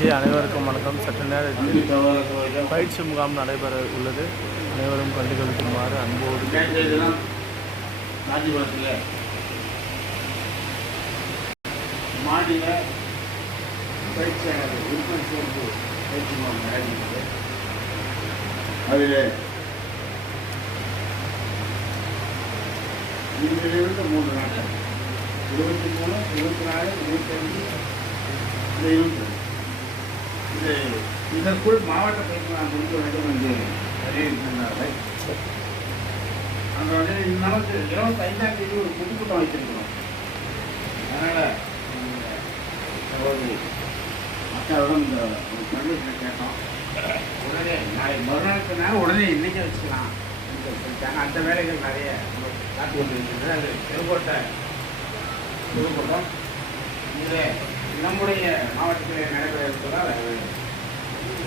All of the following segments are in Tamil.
நன்றி. அனைவருக்கும் வணக்கம். சற்று நேரத்தில் பயிற்சி முகாம் நடைபெற உள்ளது. அனைவரும் கண்டுகளிக்குமாறு அன்போடு மாடியில் பயிற்சியாளர் விற்பனை சேர்ந்து பயிற்சி முகாம் நடக்கிறது. அதில் இன்றிலிருந்து 3 நாட்கள் 23, 24, 25 இது இதற்குள் மாவட்ட பயிற்சி நான் முடிக்க வேண்டும் என்று அறிவித்திருந்தார்கள். அந்த வகையில் நமக்கு 25ஆம் தேதி ஒரு பொதுக்கூட்டம் வைத்திருக்கிறோம். அதனால் மக்களிடம் இந்த ஒரு பர்மிஷனை கேட்டோம். உடனே நாளை மறுநாளுக்குனால உடனே இன்றைக்கே வச்சுக்கலாம் சொல்லிட்டாங்க. அந்த வேலைகள் நிறைய காத்து கொண்டிருக்கிறது. அது செங்கோட்டை பொதுக்கூட்டம் இதில் நம்முடைய மாவட்டத்தில் நடைபெற இருப்பதால்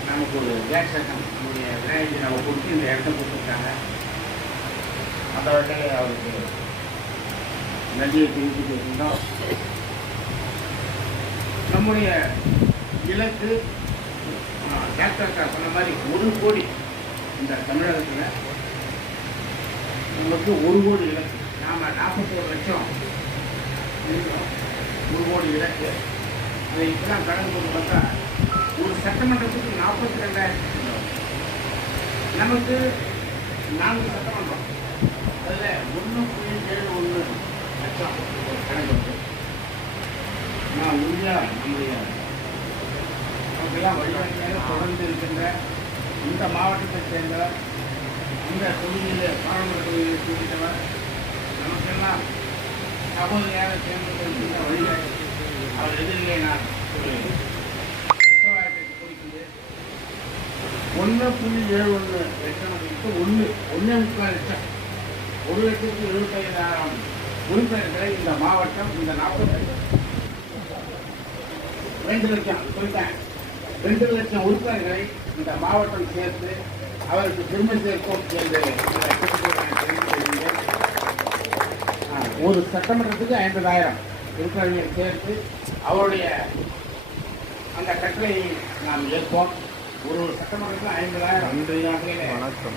நமக்கு ஒரு வேக்சேஷன் நம்முடைய விநாயகி நம்ம கொடுத்து இந்த இடத்த கொடுத்துருக்காங்க. அந்த வகையில் அவருக்கு நன்றியை தெரிவித்து இருந்தோம். நம்முடைய இலக்கு டாக்டர் சொன்ன மாதிரி 1 கோடி இந்த தமிழகத்தில் நமக்கு 1 கோடி இலக்கு. நாம் 41 லட்சம் 1 கோடி இலக்கு. அதை இப்போதான் கடந்து கொண்டு பார்த்தா ஒரு சட்டமன்றத்துக்கு 42,000. நமக்கு 4 சட்டமன்றம், அதில் 1.71 லட்சம் கணக்கு. நான் உறுதியாக நம்முடைய நமக்கெல்லாம் வழிகாட்டியாக தொடர்ந்து இருக்கின்ற இந்த மாவட்டத்தை சேர்ந்தவர், இந்த தொகுதியில் பாராளுமன்ற தொகுதியில் கூட்டிட்டவர், நமக்கெல்லாம் சகோதரியாக சேர்ந்து இருக்கின்ற வழிகாட்டி அவர் எதிரிலே நான் ஒரு உத்தரவாதத்தை கொடுக்கிறது. 1.71 லட்சம் 1.3 லட்சம் 1,75,000 உறுப்பினர்களை இந்த மாவட்டம் இந்த 2 லட்சம் சொல்லிட்டேன் 2 லட்சம் உறுப்பினர்களை இந்த மாவட்டம் சேர்த்து அவருக்கு பெருமை சேர்ப்போம் என்று ஒரு சட்டமன்றத்துக்கு 50,000 உறுப்பினர்களை சேர்த்து அவருடைய அந்த கட்டளையை நாம் ஏற்போம். ஒரு சட்டமன்றத்தில் 50,000. வணக்கம்.